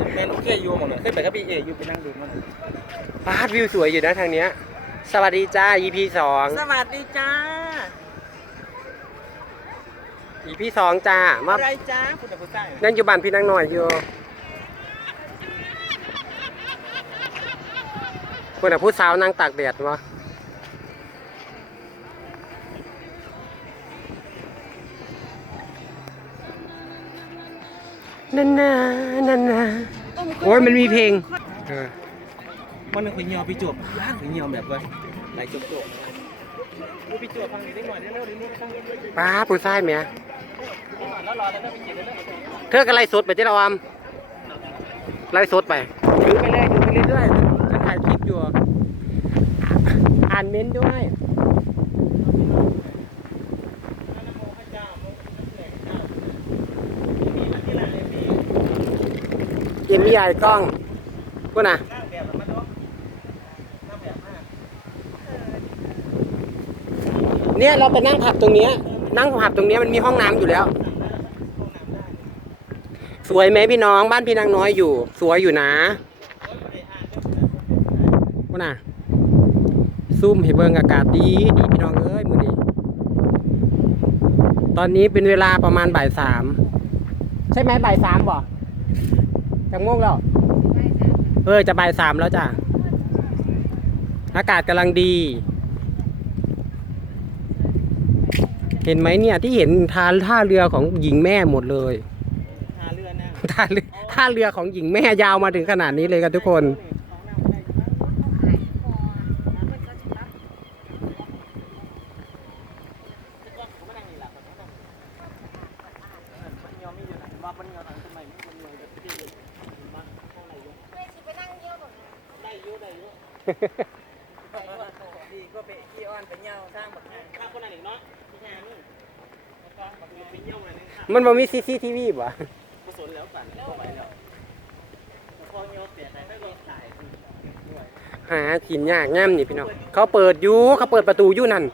มันแมนโอเคอยู่หมดเลยเคยไปกับพี่เออยู่ไปนั่งดูมันปาดวิวสวยอยู่นะทางเนี้ย สวัสดีจ้า EP สอง สวัสดีจ้า EP สองจ้ามาอะไรจ้าคุณตะคุณใต้นั่งอยู่บ้านพี่นั่งหน่อยอยู่คุณน่ะผู้สาวนั่งตากแดดวะ นันนานันนาโอ้ยมันมีเพลงเออมันเป็นขยเหี่ยวพี่จวบร้านขยเหี่ยวแบบว่าไหลจบจบดูพี่จวบฟังดีได้หน่อยได้เร็วดีนี่ฟังดีได้หน่อยป้าผู้ชายเมียแล้วรอแล้วนะพี่เจได้แล้วเธอก็ไล่สดไปที่เราอำไล่สดไปถือไปเลยถือไปเรื่อยๆฉันถ่ายคลิปอยู่ อ่านเม้นต์ด้วย เอ็มวีไอกล้องกูน่ะเนี่ยเราไปนั่งผับตรงเนี้ยนั่งผับตรงเนี้ยมันมีห้องน้ำอยู่แล้ว สวยไหมพี่น้องบ้านพี่นางน้อยอยู่ สวยอยู่นะกูน่ะซุ่มให้เบิ่งอากาศดีดีพี่น้องเอ้ยมื้อนี้ตอนนี้เป็นเวลาประมาณบ่ายสามใช่ไหมบ่ายสามบ่ จังโมงแล้ว เออจะบ่ายสามแล้วจ้ะ อากาศกำลังดี เห็นไหมเนี่ยที่เห็นทานท่าเรือของหญิงแม่หมดเลยหาเรือนะท่าเรือท่าเรือของหญิงแม่ยาวมาถึงขนาดนี้เลยกันทุกคน ดีก็ไปขี้อ้อนไปเหี่ยวสร้างแบบนี้ข้าวคนไหนเนาะพี่แฮมึงแล้วก็แบบไปเหี่ยวอะไรนึงค่ะมันบ่มีซีซีทีวีบ่กุศลแล้วกันเข้าไปแล้วพอเหี่ยวเสียใจไม่ก็ตายหากินยากง่ามนี่พี่น้องเขาเปิดอยู่เขาเปิดประตูอยู่นั่น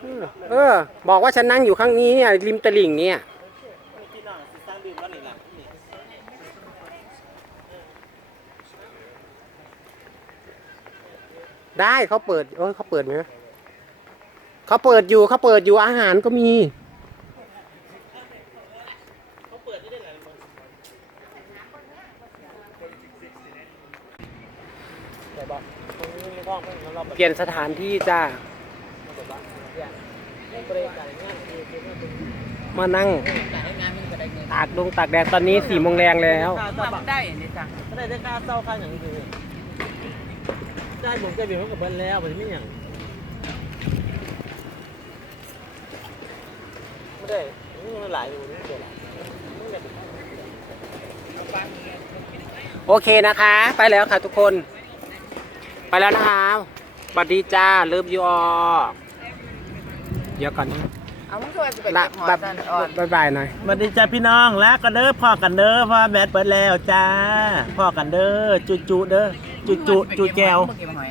เออเออบอกว่าฉันนั่งอยู่ข้างนี้เนี่ยริมตลิ่งเนี่ย ที่น่าสร้างดื่มแล้วนี่แหละ ได้เขาเปิดเออเขาเปิดไหมเขาเปิดอยู่เขาเปิดอยู่อาหารก็มีเปลี่ยนสถานที่จ้า มานั่งกากดงตากลงตากแดดตอนนี้สี่โมงแรงแล้วมาได้นี่จ้ะก็ได้ได้ค่าเศร้าค่าอย่างคือ ได้ผมจะบินเขากับเบิ้ลแล้วมันไม่อย่างไม่ได้มันหลายอยู่นี่เดี๋ยวโอเคนะคะ ไปแล้วค่ะทุกคน ไปแล้วนะคะสวัสดีจ้าเลิฟยูออเดี๋ยวก่อนนะเอามึงช่วยสิไปละเก็บหอแบบสันอ่อนบายบายหน่อยสวัสดีจ้าพี่น้องแล้วกันเด้อพ่อกันเด้อพ่อแบดเปิดแล้วจ้าพ่อกันเด้อจุจุเด้อ จุจุจุแจวมึงเก็บหอย